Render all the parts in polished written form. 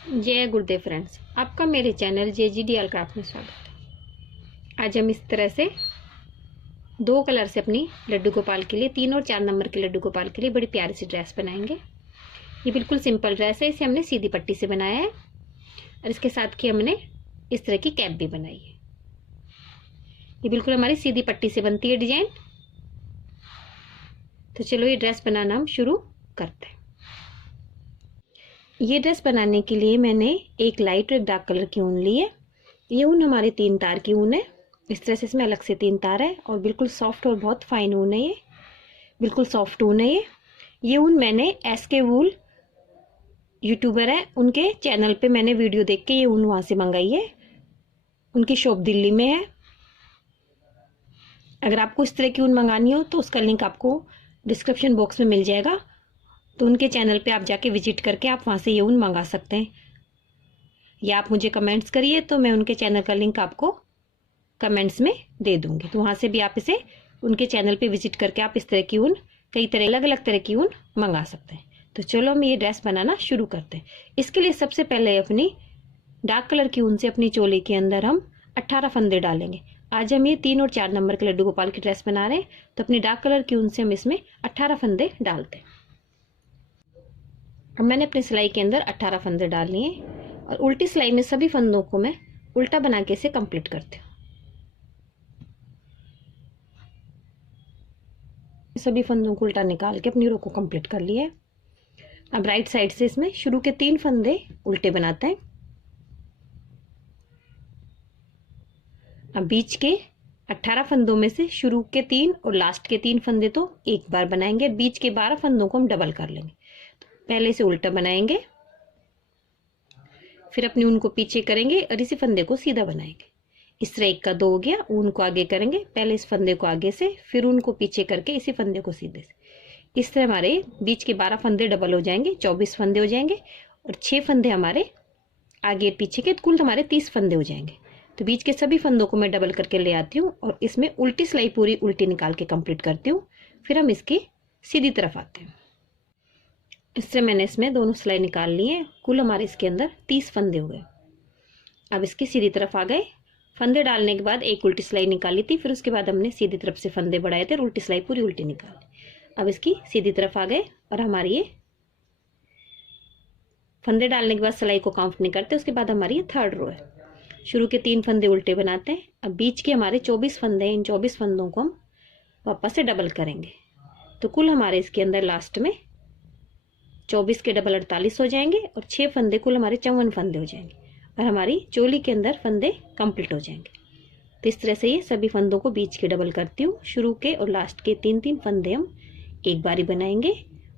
जय गुरुदेव फ्रेंड्स, आपका मेरे चैनल JGDL क्राफ्ट में स्वागत है। आज हम इस तरह से दो कलर से अपनी लड्डू गोपाल के लिए 3 और 4 नंबर के लड्डू गोपाल के लिए बड़ी प्यारी सी ड्रेस बनाएंगे। ये बिल्कुल सिंपल ड्रेस है, इसे हमने सीधी पट्टी से बनाया है और इसके साथ की हमने इस तरह की कैप भी बनाई है। ये बिल्कुल हमारी सीधी पट्टी से बनती है डिजाइन। तो चलो ये ड्रेस बनाना हम शुरू करते हैं। ये ड्रेस बनाने के लिए मैंने एक लाइट और एक डार्क कलर की ऊन ली है। ये ऊन हमारे 3 तार की ऊन है। इस तरह से इसमें अलग से 3 तार है और बिल्कुल सॉफ्ट और बहुत फाइन ऊन है। ये बिल्कुल सॉफ्ट ऊन है। ये ऊन मैंने SK वूल यूट्यूबर है, उनके चैनल पे मैंने वीडियो देख के ये ऊन वहाँ से मंगाई है। उनकी शॉप दिल्ली में है। अगर आपको इस तरह की ऊन मंगानी हो तो उसका लिंक आपको डिस्क्रिप्शन बॉक्स में मिल जाएगा। तो उनके चैनल पे आप जाके विजिट करके आप वहाँ से ये ऊन मंगा सकते हैं, या आप मुझे कमेंट्स करिए तो मैं उनके चैनल का लिंक आपको कमेंट्स में दे दूँगी। तो वहाँ से भी आप इसे उनके चैनल पे विजिट करके आप इस तरह की ऊन, कई तरह अलग अलग तरह की ऊन मंगा सकते हैं। तो चलो हम ये ड्रेस बनाना शुरू करते हैं। इसके लिए सबसे पहले अपनी डार्क कलर की ऊन से अपनी चोली के अंदर हम 18 फंदे डालेंगे। आज हम ये 3 और 4 नंबर के लड्डू गोपाल की ड्रेस बना रहे हैं, तो अपनी डार्क कलर की ऊन से हम इसमें 18 फंदे डालते हैं। अब मैंने अपनी सिलाई के अंदर 18 फंदे डाल लिए और उल्टी सिलाई में सभी फंदों को मैं उल्टा बना के इसे कंप्लीट करती हूँ। सभी फंदों को उल्टा निकाल के अपनी रो को कंप्लीट कर लिया है। अब राइट साइड से इसमें शुरू के 3 फंदे उल्टे बनाते हैं। अब बीच के 18 फंदों में से शुरू के 3 और लास्ट के 3 फंदे तो एक बार बनाएंगे। बीच के 12 फंदों को हम डबल कर लेंगे। पहले से उल्टा बनाएंगे, फिर अपनी ऊन को पीछे करेंगे और इसी फंदे को सीधा बनाएंगे। इस तरह एक का 2 हो गया। ऊन को आगे करेंगे, पहले इस फंदे को आगे से, फिर ऊन को पीछे करके इसी फंदे को सीधे से। इस तरह हमारे बीच के 12 फंदे डबल हो जाएंगे, 24 फंदे हो जाएंगे और 6 फंदे हमारे आगे पीछे के, कुल हमारे 30 फंदे हो जाएंगे। तो बीच के सभी फंदों को मैं डबल करके ले आती हूँ और इसमें उल्टी सिलाई पूरी उल्टी निकाल के कंप्लीट करती हूँ। फिर हम इसकी सीधी तरफ आते हैं। इससे मैंने इसमें दोनों सिलाई निकाल ली है। कुल हमारे इसके अंदर 30 फंदे हो गए। अब इसकी सीधी तरफ आ गए। फंदे डालने के बाद एक उल्टी सिलाई निकाली थी, फिर उसके बाद हमने सीधी तरफ से फंदे बढ़ाए थे और उल्टी सिलाई पूरी उल्टी निकाली। अब इसकी सीधी तरफ आ गए और हमारी ये फंदे डालने के बाद सिलाई को काउंट नहीं करते। उसके बाद हमारी ये 3rd रो है। शुरू के 3 फंदे उल्टे बनाते हैं। अब बीच के हमारे 24 फंदे हैं। इन 24 फंदों को हम वापस से डबल करेंगे। तो कुल हमारे इसके अंदर लास्ट में 24 के डबल 48 हो जाएंगे और 6 फंदे, कुल हमारे 54 फंदे हो जाएंगे और हमारी चोली के अंदर फंदे कंप्लीट हो जाएंगे। तो इस तरह से ये सभी फंदों को बीच के डबल करती हूँ। शुरू के और लास्ट के 3-3 फंदे हम एक बारी बनाएंगे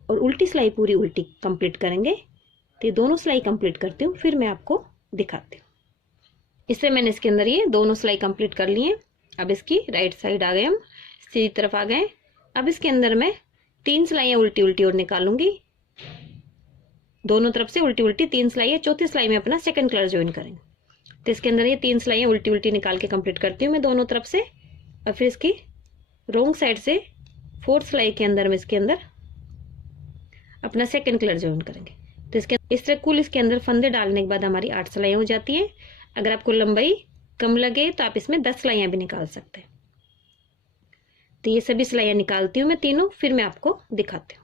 और उल्टी सिलाई पूरी उल्टी कंप्लीट करेंगे। तो ये दोनों सिलाई कंप्लीट करती हूँ, फिर मैं आपको दिखाती हूँ। इससे मैंने इसके अंदर ये दोनों सिलाई कंप्लीट कर ली है। अब इसकी राइट साइड आ गए, हम सीधी तरफ आ गए। अब इसके अंदर मैं 3 सिलाइयाँ उल्टी उल्टी और निकालूंगी। दोनों तरफ से उल्टी उल्टी 3 सिलाई। चौथी सिलाई में अपना सेकंड कलर ज्वाइन करेंगे। तो इसके अंदर ये 3 सिलाइयाँ उल्टी उल्टी निकाल के कंप्लीट करती हूँ मैं दोनों तरफ से। और फिर इसकी रोंग साइड से 4th सिलाई के अंदर में इसके अंदर अपना सेकंड कलर ज्वाइन करेंगे। तो इसके इस तरह कुल इसके अंदर फंदे डालने के बाद हमारी 8 सिलाइयाँ हो जाती हैं। अगर आपको लंबाई कम लगे तो आप इसमें 10 सिलाइयाँ भी निकाल सकते हैं। तो ये सभी सिलाइयाँ निकालती हूँ मैं तीनों, फिर मैं आपको दिखाती हूँ।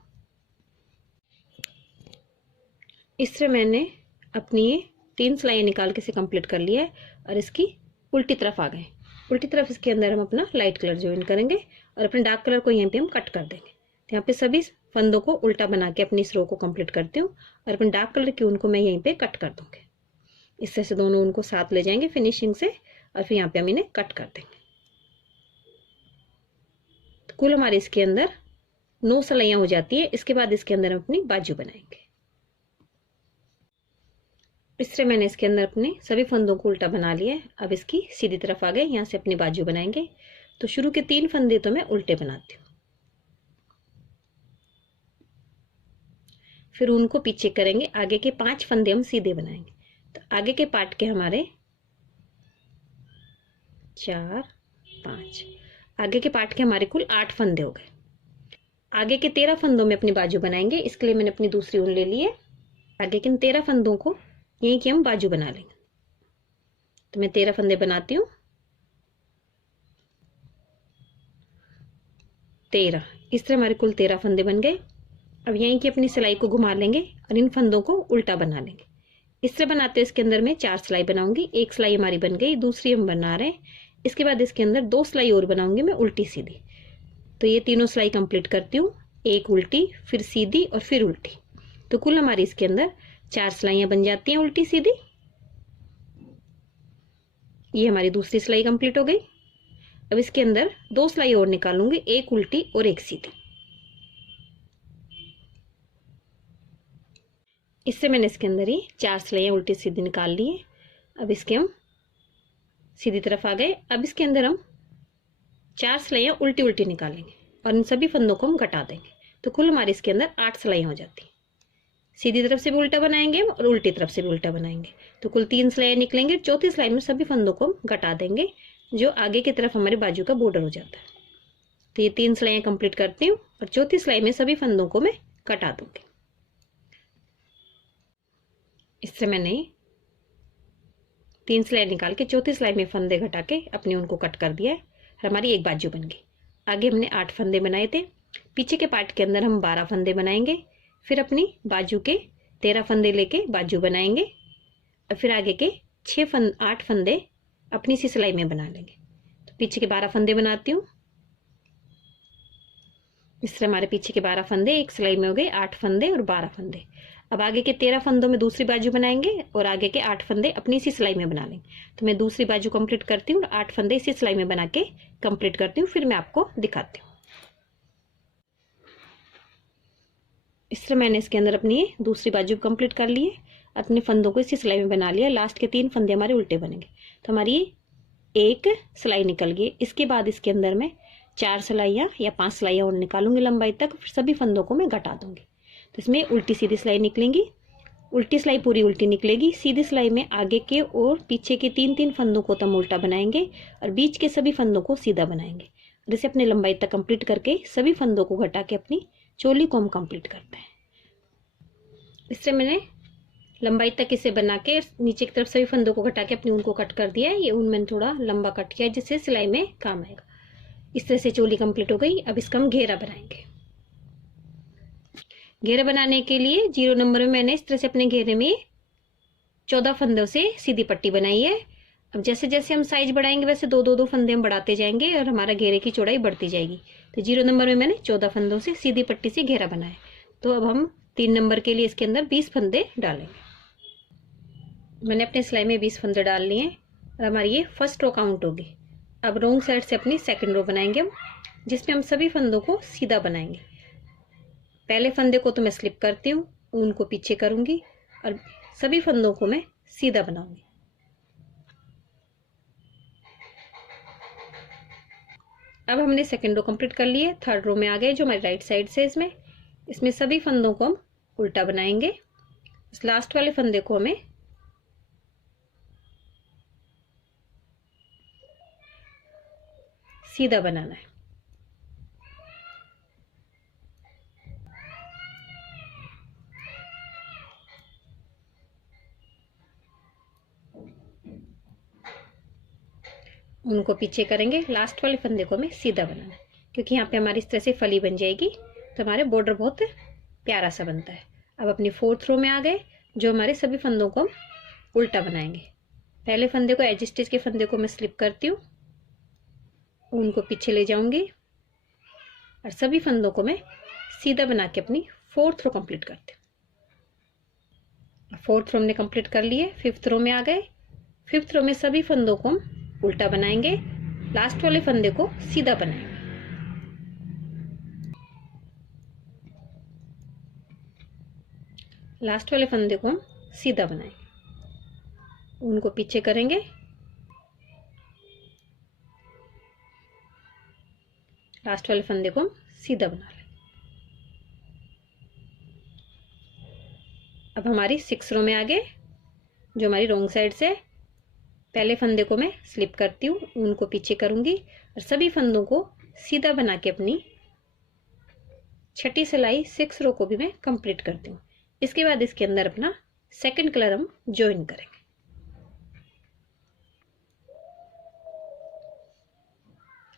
इस तरह मैंने अपनी ये 3 सिलाइयाँ निकाल के इसे कंप्लीट कर लिया है और इसकी उल्टी तरफ आ गए। उल्टी तरफ इसके अंदर हम अपना लाइट कलर ज्वाइन करेंगे और अपने डार्क कलर को यहाँ पे हम कट कर देंगे। तो यहाँ पे सभी फंदों को उल्टा बना के अपनी इस रो को कंप्लीट करती हूँ और अपने डार्क कलर की ऊन को मैं यहीं पे कट कर दूँगी। इस तरह से दोनों ऊन को साथ ले जाएंगे फिनिशिंग से और फिर यहाँ पे हम इन्हें कट कर देंगे। तो कुल हमारे इसके अंदर 9 सिलाइयाँ हो जाती है। इसके बाद इसके अंदर हम अपनी बाजू बनाएंगे। इस तरह मैंने इसके अंदर अपने सभी फंदों को उल्टा बना लिया है। अब इसकी सीधी तरफ आ गए, यहाँ से अपनी बाजू बनाएंगे। तो शुरू के 3 फंदे तो मैं उल्टे बनाती हूँ, फिर उनको पीछे करेंगे। आगे के 5 फंदे हम सीधे बनाएंगे। तो आगे के पार्ट के हमारे 4, 5, आगे के पार्ट के हमारे कुल 8 फंदे हो गए। आगे के 13 फंदों में अपनी बाजू बनाएंगे। इसके लिए मैंने अपनी दूसरी ऊन ले ली है। आगे के इन 13 फंदों को यहीं की हम बाजू बना लेंगे। तो मैं 13 फंदे बनाती हूँ। 13, इस तरह हमारे कुल 13 फंदे बन गए। अब यहीं की अपनी सिलाई को घुमा लेंगे और इन फंदों को उल्टा बना लेंगे। इस तरह बनाते हैं। इसके अंदर मैं 4 सिलाई बनाऊंगी। एक सिलाई हमारी बन गई, दूसरी हम बना रहे हैं। इसके बाद इसके अंदर 2 सिलाई और बनाऊंगी मैं उल्टी सीधी। तो ये तीनों सिलाई कंप्लीट करती हूँ, एक उल्टी, फिर सीधी और फिर उल्टी। तो कुल हमारी इसके अंदर 4 सिलाइयां बन जाती हैं उल्टी सीधी। ये हमारी दूसरी सिलाई कंप्लीट हो गई। अब इसके अंदर 2 सिलाई और निकालूंगी, एक उल्टी और एक सीधी। इससे मैंने इसके अंदर ही 4 सिलाइयां उल्टी सीधी निकाल ली है। अब इसके हम सीधी तरफ आ गए। अब इसके अंदर हम 4 सिलाइयां उल्टी उल्टी निकालेंगे और इन सभी फंदों को हम घटा देंगे। तो कुल हमारे इसके अंदर 8 सिलाइयां हो जाती हैं। सीधी तरफ से भी उल्टा बनाएंगे और उल्टी तरफ से भी उल्टा बनाएंगे। तो कुल 3 सिलाइयां निकलेंगे। चौथी सिलाई में सभी फंदों को हम घटा देंगे, जो आगे की तरफ हमारे बाजू का बॉर्डर हो जाता है। तो ये 3 सिलाइयां कंप्लीट करती हूँ और चौथी सिलाई में सभी फंदों को मैं घटा दूंगी। इससे मैंने 3 सिलाई निकाल के चौथी सिलाई में फंदे घटा के अपने उनको कट कर दिया है और हमारी एक बाजू बन गई। आगे हमने 8 फंदे बनाए थे। पीछे के पार्ट के अंदर हम 12 फंदे बनाएंगे, फिर अपनी बाजू के 13 फंदे लेके बाजू बनाएंगे और फिर आगे के 8 फंदे अपनी सी सिलाई में बना लेंगे। तो पीछे के 12 फंदे बनाती हूँ। इस तरह हमारे पीछे के 12 फंदे एक सिलाई में हो गए, 8 फंदे और 12 फंदे। अब आगे के 13 फंदों में दूसरी बाजू बनाएंगे और आगे के 8 फंदे अपनी इसी सिलाई में बना लेंगे। तो मैं दूसरी बाजू कंप्लीट करती हूँ और 8 फंदे इसी सिलाई में बना के कंप्लीट करती हूँ, फिर मैं आपको दिखाती हूँ। इस तरह मैंने इसके अंदर अपनी दूसरी बाजू कंप्लीट कर ली है, अपने फंदों को इसी सिलाई में बना लिया। लास्ट के 3 फंदे हमारे उल्टे बनेंगे। तो हमारी एक सिलाई निकल गई। इसके बाद इसके अंदर मैं 4 सिलाइयाँ या 5 सिलाइयाँ और निकालूंगी लंबाई तक, फिर सभी फंदों को मैं घटा दूंगी। तो इसमें उल्टी सीधी सिलाई निकलेंगी, उल्टी सिलाई पूरी उल्टी निकलेगी। सीधी सिलाई में आगे के और पीछे के 3-3 फंदों को तो हम उल्टा बनाएंगे और बीच के सभी फंदों को सीधा बनाएंगे। और इसे अपने लंबाई तक कंप्लीट करके सभी फंदों को घटा के अपनी चोली को हम कंप्लीट करते हैं। इससे मैंने लंबाई तक इसे बना के नीचे की तरफ सभी फंदों को घटा के अपनी ऊन को कट कर दिया है। ये ऊन मैंने थोड़ा लंबा कट किया है जिससे सिलाई में काम आएगा। इस तरह से चोली कंप्लीट हो गई। अब इसका हम घेरा बनाएंगे। घेरा बनाने के लिए 0 नंबर में मैंने इस तरह से अपने घेरे में 14 फंदों से सीधी पट्टी बनाई है। अब जैसे जैसे हम साइज बढ़ाएंगे वैसे 2-2 फंदे हम बढ़ाते जाएंगे और हमारा घेरे की चौड़ाई बढ़ती जाएगी। तो 0 नंबर में मैंने 14 फंदों से सीधी पट्टी से घेरा बनाया। तो अब हम 3 नंबर के लिए इसके अंदर 20 फंदे डालेंगे। मैंने अपने सिलाई में 20 फंदे डाल लिए हैं और हमारी ये फर्स्ट रो काउंट होगी। अब रॉन्ग साइड से अपनी सेकंड रो बनाएंगे हम, जिसमें हम सभी फंदों को सीधा बनाएंगे। पहले फंदे को तो मैं स्लिप करती हूँ, ऊन को पीछे करूंगी और सभी फंदों को मैं सीधा बनाऊंगी। अब हमने सेकंड रो कंप्लीट कर ली है। थर्ड रो में आ गए जो हमारी राइट साइड से इसमें सभी फंदों को हम उल्टा बनाएंगे। इस लास्ट वाले फंदे को हमें सीधा बनाना है। उनको पीछे करेंगे, लास्ट वाले फंदे को हमें सीधा बनाना है, क्योंकि यहाँ पे हमारी इस तरह से फली बन जाएगी तो हमारे बॉर्डर बहुत प्यारा सा बनता है। अब अपनी 4th रो में आ गए जो हमारे सभी फंदों को हम उल्टा बनाएंगे। पहले फंदे को एज स्टिच के फंदे को मैं स्लिप करती हूँ, उनको पीछे ले जाऊंगी और सभी फंदों को मैं सीधा बना के अपनी 4th रो कंप्लीट करती हूँ। 4th रो हमने कंप्लीट कर लिए। 5th रो में आ गए। 5th रो में सभी फंदों को हम उल्टा बनाएंगे, लास्ट वाले फंदे को सीधा बनाएंगे। लास्ट वाले फंदे को हम सीधा बनाएंगे, उनको पीछे करेंगे, लास्ट वाले फंदे को हम सीधा बना लेंगे। अब हमारी 6 रो में आ गए जो हमारी रॉन्ग साइड से। पहले फंदे को मैं स्लिप करती हूँ, उनको पीछे करूंगी और सभी फंदों को सीधा बना के अपनी छठी सिलाई 6 रो को भी मैं कंप्लीट करती हूँ। इसके बाद इसके अंदर अपना सेकंड कलर हम ज्वाइन करेंगे।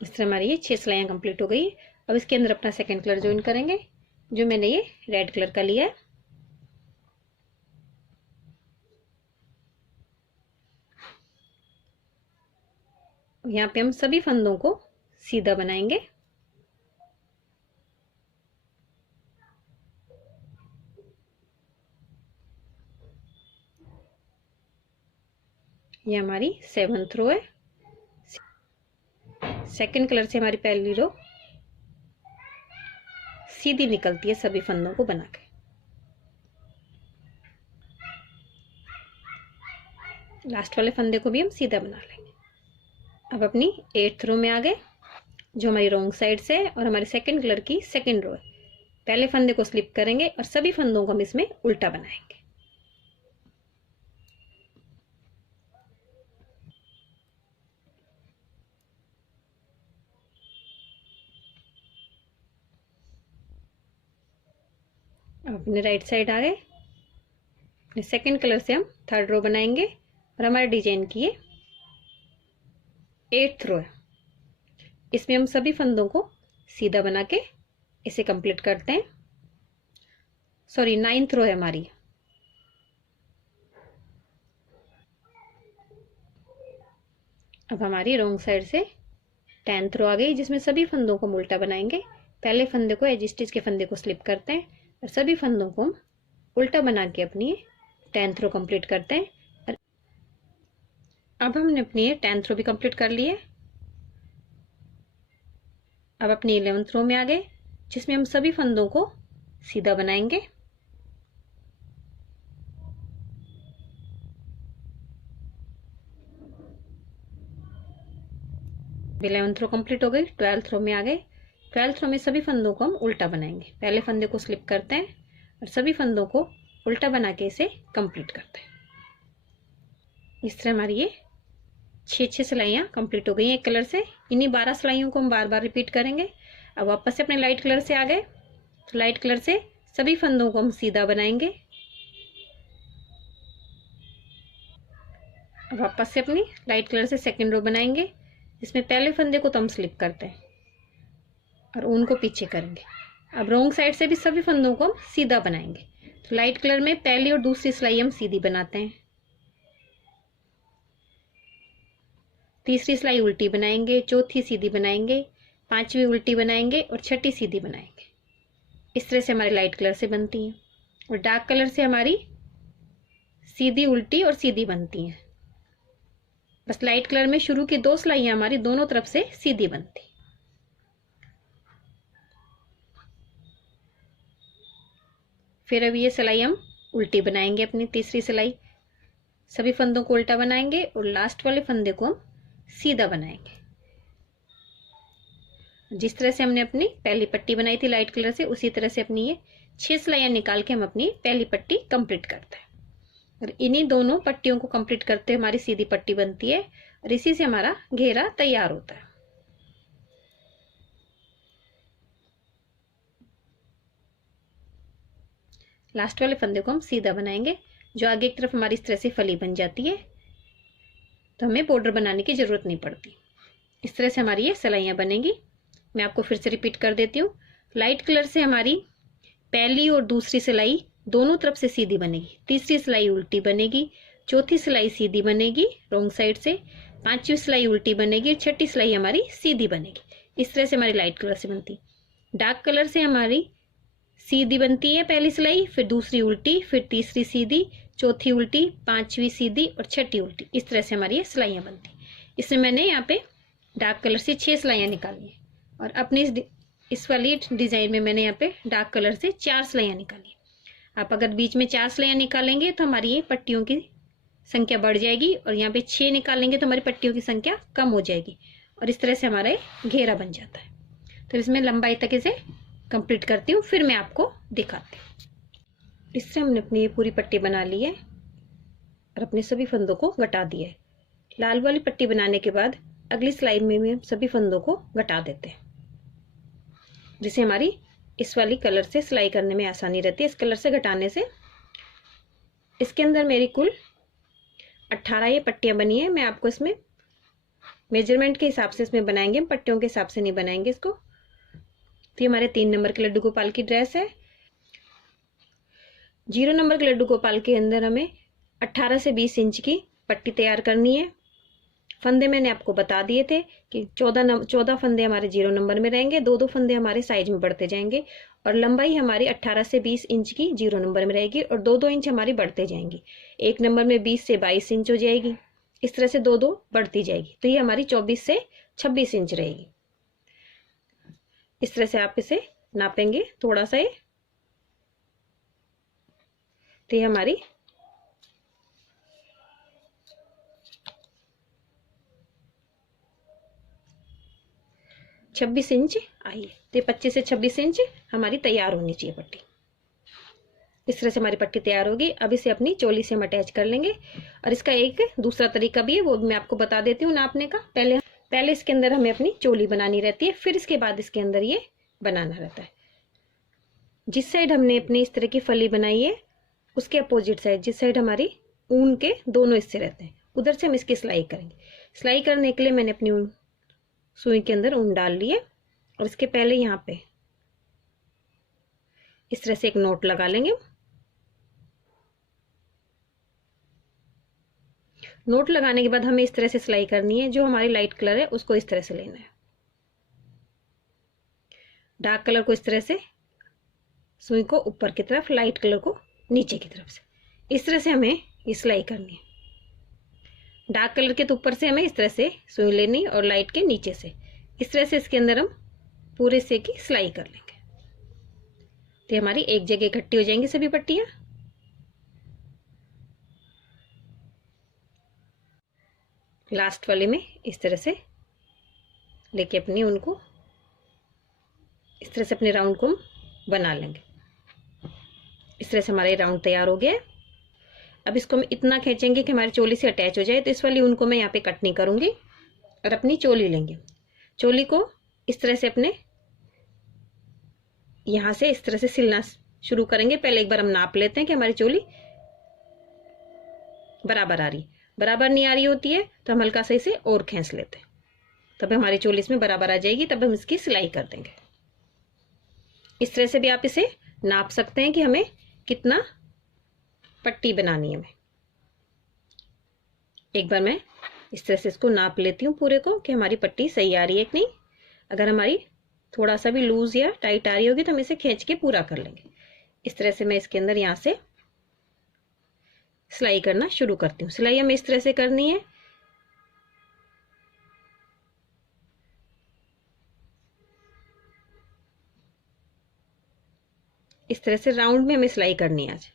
इस तरह हमारी ये 6 सिलाइयाँ कंप्लीट हो गई। अब इसके अंदर अपना सेकंड कलर ज्वाइन करेंगे, जो मैंने ये रेड कलर का लिया है। यहाँ पे हम सभी फंदों को सीधा बनाएंगे। ये हमारी 7th रो है। सेकंड कलर से हमारी पहली रो सीधी निकलती है सभी फंदों को बना के। लास्ट वाले फंदे को भी हम सीधा बना लेंगे। अब अपनी 8th रो में आ गए, जो हमारी रॉन्ग साइड से है और हमारे सेकंड कलर की सेकंड रो है। पहले फंदे को स्लिप करेंगे और सभी फंदों को हम इसमें उल्टा बनाएंगे। अब अपने राइट साइड आ गए। अपने सेकंड कलर से हम 3rd रो बनाएंगे और हमारे डिजाइन की ये 8th रो है। इसमें हम सभी फंदों को सीधा बना के इसे कंप्लीट करते हैं। सॉरी, 9th रो है हमारी। अब हमारी रॉन्ग साइड से 10th रो आ गई, जिसमें सभी फंदों को हम उल्टा बनाएंगे। पहले फंदे को एज स्टिच के फंदे को स्लिप करते हैं और सभी फंदों को हम उल्टा बना के अपनी 10th रो कंप्लीट करते हैं। अब हमने अपनी 10th रो भी कंप्लीट कर ली है। अब अपनी 11th रो में आ गए, जिसमें हम सभी फंदों को सीधा बनाएंगे। अब 11th रो कंप्लीट हो गई। 12th रो में आ गए। 12th रो में सभी फंदों को हम उल्टा बनाएंगे। पहले फंदे को स्लिप करते हैं और सभी फंदों को उल्टा बना के इसे कंप्लीट करते हैं। इस तरह हमारी ये 6 सिलाइयाँ कंप्लीट हो गई हैं एक कलर से। इन्हीं 12 सिलाइयों को हम बार बार रिपीट करेंगे। अब वापस से अपने लाइट कलर से आ गए, तो लाइट कलर से सभी फंदों को हम सीधा बनाएंगे। अब वापस से अपनी लाइट कलर से सेकंड रो बनाएंगे, जिसमें पहले फंदे को तो हम स्लिप करते हैं और ऊन को पीछे करेंगे। अब रॉन्ग साइड से भी सभी फंदों को हम सीधा बनाएंगे। तो लाइट कलर में पहली और दूसरी सिलाई हम सीधी बनाते हैं, तीसरी सिलाई उल्टी बनाएंगे, चौथी सीधी बनाएंगे, पांचवी उल्टी बनाएंगे और छठी सीधी बनाएंगे। इस तरह से हमारी लाइट कलर से बनती हैं। और डार्क कलर से हमारी सीधी, उल्टी और सीधी बनती हैं। बस लाइट कलर में शुरू की 2 सिलाइयां हमारी दोनों तरफ से सीधी बनती। फिर अब ये सिलाई हम उल्टी बनाएंगे। अपनी तीसरी सिलाई सभी फंदों को उल्टा बनाएंगे और लास्ट वाले फंदे को हम सीधा बनाएंगे। जिस तरह से हमने अपनी पहली पट्टी बनाई थी लाइट कलर से, उसी तरह से अपनी ये 6 सिलाइयां निकाल के हम अपनी पहली पट्टी कंप्लीट करते हैं। और इन्हीं दोनों पट्टियों को कंप्लीट करते हमारी सीधी पट्टी बनती है और इसी से हमारा घेरा तैयार होता है। लास्ट वाले फंदे को हम सीधा बनाएंगे, जो आगे की तरफ हमारी इस तरह से फली बन जाती है, तो हमें बॉर्डर बनाने की जरूरत नहीं पड़ती। इस तरह से हमारी ये सिलाइयां बनेगी। मैं आपको फिर से रिपीट कर देती हूँ। लाइट कलर से हमारी पहली और दूसरी सिलाई दोनों तरफ से सीधी बनेगी, तीसरी सिलाई उल्टी बनेगी, चौथी सिलाई सीधी बनेगी रॉन्ग साइड से, पांचवी सिलाई उल्टी बनेगी और छठी सिलाई हमारी सीधी बनेगी। इस तरह से हमारी लाइट कलर से बनती। डार्क कलर से हमारी सीधी बनती है पहली सिलाई, फिर दूसरी उल्टी, फिर तीसरी सीधी, चौथी उल्टी, पांचवी सीधी और छठी उल्टी। इस तरह से हमारी ये सिलाइयां बनती। इसमें मैंने यहाँ पे डार्क कलर से 6 सिलाइयां निकाली हैं और अपनी इस वाली डिजाइन में मैंने यहाँ पे डार्क कलर से 4 सिलाइयां निकाली। आप अगर बीच में 4 सिलाइयां निकालेंगे तो हमारी ये पट्टियों की संख्या बढ़ जाएगी और यहाँ पे 6 निकालेंगे तो हमारी पट्टियों की संख्या कम हो जाएगी और इस तरह से हमारा घेरा बन जाता है। तो इसमें लंबाई तक इसे कंप्लीट करती हूँ, फिर मैं आपको दिखाती हूँ। इससे हमने अपनी ये पूरी पट्टी बना ली है और अपने सभी फंदों को घटा दिया है। लाल वाली पट्टी बनाने के बाद अगली सिलाई में हम सभी फंदों को घटा देते हैं, जिससे हमारी इस वाली कलर से सिलाई करने में आसानी रहती है। इस कलर से घटाने से इसके अंदर मेरी कुल 18 ये पट्टियाँ बनी है। मैं आपको इसमें मेजरमेंट के हिसाब से इसमें बनाएंगे, हम पट्टियों के हिसाब से नहीं बनाएंगे इसको। तो ये हमारे 3 नंबर के लड्डू गोपाल की ड्रेस है। 0 नंबर के लड्डू गोपाल के अंदर हमें 18 से 20 इंच की पट्टी तैयार करनी है। फंदे मैंने आपको बता दिए थे कि 14 फंदे हमारे 0 नंबर में रहेंगे, 2-2 फंदे हमारे साइज में बढ़ते जाएंगे और लंबाई हमारी 18 से 20 इंच की 0 नंबर में रहेगी और 2-2 इंच हमारी बढ़ते जाएंगी। 1 नंबर में 20 से 22 इंच हो जाएगी, इस तरह से 2-2 बढ़ती जाएगी। तो ये हमारी 24 से 26 इंच रहेगी। इस तरह से आप इसे नापेंगे थोड़ा सा ये। तो ये हमारी 26 इंच आई है। तो ये 25 से 26 इंच हमारी तैयार होनी चाहिए पट्टी। इस तरह से हमारी पट्टी तैयार होगी। अब इसे अपनी चोली से हम अटैच कर लेंगे और इसका एक दूसरा तरीका भी है, वो मैं आपको बता देती हूँ नापने का। पहले इसके अंदर हमें अपनी चोली बनानी रहती है, फिर इसके बाद इसके अंदर ये बनाना रहता है। जिस साइड हमने अपनी इस तरह की फली बनाई है उसके अपोजिट साइड, जिस साइड हमारी ऊन के दोनों हिस्से रहते हैं, उधर से हम इसकी सिलाई करेंगे। सिलाई करने के लिए मैंने अपनी ऊन सुई के अंदर ऊन डाल ली है और इसके पहले यहाँ पे इस तरह से एक नोट लगा लेंगे। नोट लगाने के बाद हमें इस तरह से सिलाई करनी है। जो हमारी लाइट कलर है उसको इस तरह से लेना है, डार्क कलर को इस तरह से सुई को ऊपर की तरफ, लाइट कलर को नीचे की तरफ से, इस तरह से हमें ये सिलाई करनी है। डार्क कलर के तो ऊपर से हमें इस तरह से सुई लेनी और लाइट के नीचे से इस तरह से इसके अंदर हम पूरे से की सिलाई कर लेंगे। तो हमारी एक जगह इकट्ठी हो जाएंगी सभी पट्टियां। लास्ट वाले में इस तरह से लेके अपनी उनको इस तरह से अपने राउंड को हम बना लेंगे। इस तरह से हमारा राउंड तैयार हो गया है। अब इसको हम इतना खींचेंगे कि हमारी चोली से अटैच हो जाए। तो इस वाली ऊन को मैं यहाँ पे कट नहीं करूंगी और अपनी चोली लेंगे। चोली को इस तरह से अपने यहाँ से इस तरह से सिलना शुरू करेंगे। पहले एक बार हम नाप लेते हैं कि हमारी चोली बराबर आ रही। बराबर नहीं आ रही होती है तो हम हल्का सा इसे और खींच लेते हैं, तब हमारी चोली इसमें बराबर आ जाएगी। तब हम इसकी सिलाई कर देंगे। इस तरह से भी आप इसे नाप सकते हैं कि हमें कितना पट्टी बनानी है। हमें एक बार मैं इस तरह से इसको नाप लेती हूँ पूरे को कि हमारी पट्टी सही आ रही है कि नहीं। अगर हमारी थोड़ा सा भी लूज या टाइट आ रही होगी तो हम इसे खींच के पूरा कर लेंगे। इस तरह से मैं इसके अंदर यहाँ से सिलाई करना शुरू करती हूँ। सिलाई हमें इस तरह से करनी है। इस तरह से राउंड में हमें सिलाई करनी है आज,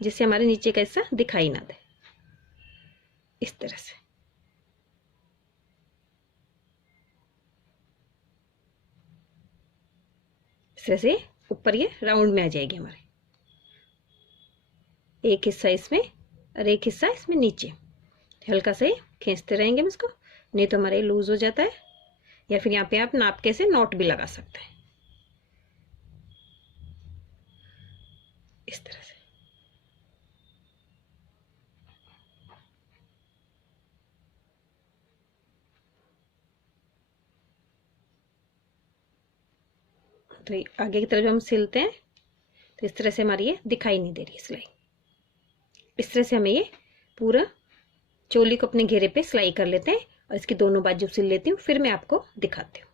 जिससे हमारे नीचे का हिस्सा दिखाई ना दे। इस तरह से इस तरह से ऊपर ये राउंड में आ जाएगी हमारे। एक हिस्सा इसमें और एक हिस्सा इसमें नीचे। हल्का से खींचते रहेंगे हम इसको, नहीं तो हमारे लूज हो जाता है। या फिर यहाँ पे आप नाप के से नॉट भी लगा सकते हैं इस तरह से। तो आगे की तरफ हम सिलते हैं तो इस तरह से हमारी ये दिखाई नहीं दे रही सिलाई। इस तरह से हमें ये पूरा चोली को अपने घेरे पे सिलाई कर लेते हैं और इसकी दोनों बाजू सिल लेती हूँ, फिर मैं आपको दिखाती हूँ।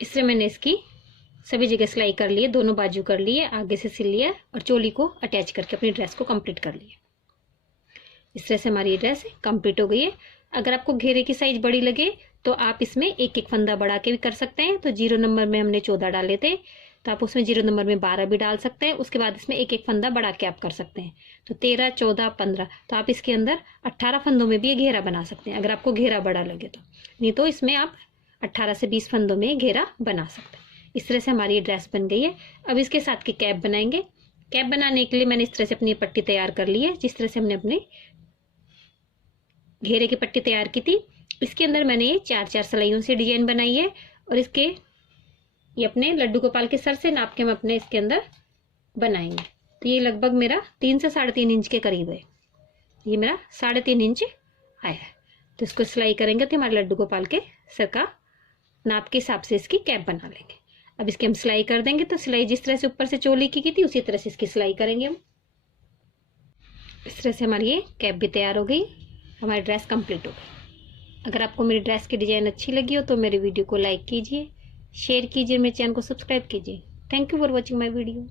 इस तरह मैंने इसकी सभी जगह सिलाई कर ली है, दोनों बाजू कर ली है, आगे से सिल लिया और चोली को अटैच करके अपनी ड्रेस को कंप्लीट कर लिया। इस तरह से हमारी ड्रेस कंप्लीट हो गई है। अगर आपको घेरे की साइज बड़ी लगे तो आप इसमें एक एक फंदा बढ़ा के भी कर सकते हैं। तो 0 नंबर में हमने 14 डाले थे, तो आप उसमें 0 नंबर में 12 भी डाल सकते हैं। उसके बाद इसमें एक एक फंदा बढ़ा के आप कर सकते हैं, तो 13, 14, 15। तो आप इसके अंदर 18 फंदों में भी ये घेरा बना सकते हैं, अगर आपको घेरा बड़ा लगे तो। नहीं तो इसमें आप 18 से 20 फंदों में घेरा बना सकते हैं। इस तरह से हमारी ये ड्रेस बन गई है। अब इसके साथ की कैप बनाएंगे। कैप बनाने के लिए मैंने इस तरह से अपनी पट्टी तैयार कर ली है, जिस तरह से हमने अपने घेरे की पट्टी तैयार की थी। इसके अंदर मैंने ये 4-4 सिलाइयों से डिजाइन बनाई है और ये अपने लड्डू गोपाल के सर से नाप के हम अपने इसके अंदर बनाएंगे। तो ये लगभग मेरा 3 से 3.5 इंच के करीब है। ये मेरा 3.5 इंच आया है। तो इसको सिलाई करेंगे तो हमारे लड्डू गोपाल के सर का नाप के हिसाब से इसकी कैप बना लेंगे। अब इसकी हम सिलाई कर देंगे। तो सिलाई जिस तरह से ऊपर से चोली की थी उसी तरह से इसकी सिलाई करेंगे हम। इस तरह से हमारी ये कैप भी तैयार हो गई, हमारी ड्रेस कंप्लीट हो गई। अगर आपको मेरी ड्रेस की डिज़ाइन अच्छी लगी हो तो मेरी वीडियो को लाइक कीजिए, शेयर कीजिए, मेरे चैनल को सब्सक्राइब कीजिए। Thank you for watching my video.